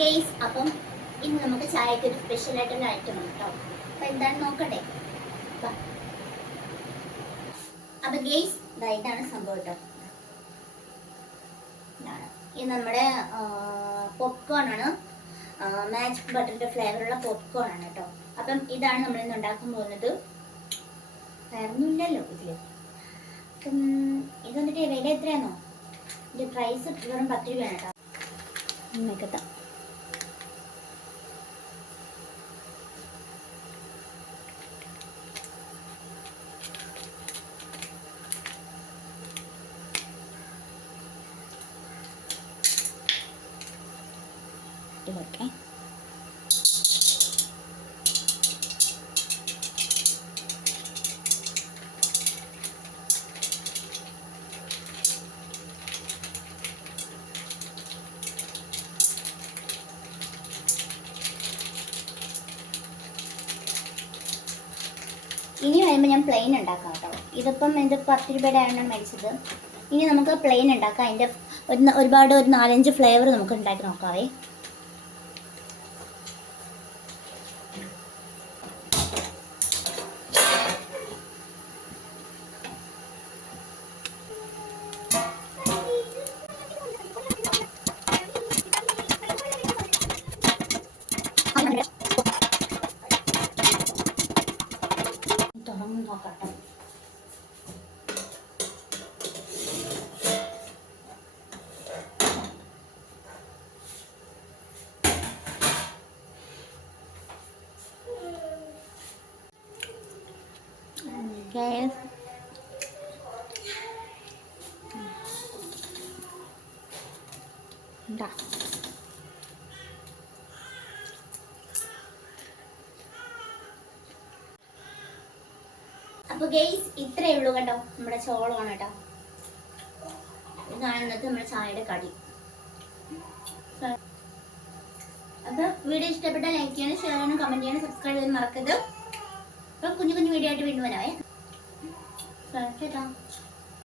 Guys അപ്പം ഇന്ന് നമുക്ക് ചായക്ക് ഒരു സ്പെഷ്യൽ ആയിട്ടുള്ള ഐറ്റം ഉണ്ട് കേട്ടോ അപ്പൊ എന്താണ് നോക്കട്ടെ. അപ്പൊ ഗെയ്സ് ഇതാ ഇതാണ് സംഭവം കേട്ടോ ഇത് നമ്മുടെ പോപ്കോൺ ആണ്. മാജിക് ബട്ടറിന്റെ ഫ്ലേവറുള്ള പോപ്കോൺ ആണ് കേട്ടോ അപ്പം ഇതാണ് നമ്മൾ ഇന്ന് ഉണ്ടാക്കാൻ പോകുന്നത്. വേറൊന്നുമില്ലല്ലോ അപ്പം ഇത് വന്നിട്ട് വില എത്രയാണോ ഇതിന്റെ പ്രൈസ് വെറും പത്ത് രൂപയാണ് കേട്ടോ മികത്ത വെക്കാം ഇനി വരുമ്പോൾ ഞാൻ പ്ലെയിൻ ഉണ്ടാക്കാം കേട്ടോ. ഇതിപ്പം ഇത് പത്ത് രൂപയുടെ ആണ് മേടിച്ചത്. ഇനി നമുക്ക് പ്ലെയിൻ ഉണ്ടാക്കാം. അതിന്റെ ഒരു ഒരുപാട് ഒരു നാലഞ്ച് ഫ്ലേവർ നമുക്ക് ഉണ്ടാക്കി നോക്കാവേ. നോക്കട്ടെ Okay. ഇതാ. അപ്പൊ ഗെയ്സ് ഇത്രേ ഉള്ളൂ കേട്ടോ. നമ്മുടെ ചോളമാണ് കേട്ടോ. ഇതാണ് ഇന്നത്തെ നമ്മുടെ ചായയുടെ കടി. അപ്പൊ വീഡിയോ ഇഷ്ടപ്പെട്ട ലൈക്ക് ചെയ്യണം ഷെയർ ചെയ്യണം കമന്റ് ചെയ്യണം സബ്സ്ക്രൈബ് ചെയ്യാൻ മറക്കരുത്. അപ്പൊ കുഞ്ഞു കുഞ്ഞു വീഡിയോ ആയിട്ട് വീണ്ടും വരാവേ കേട്ടോ.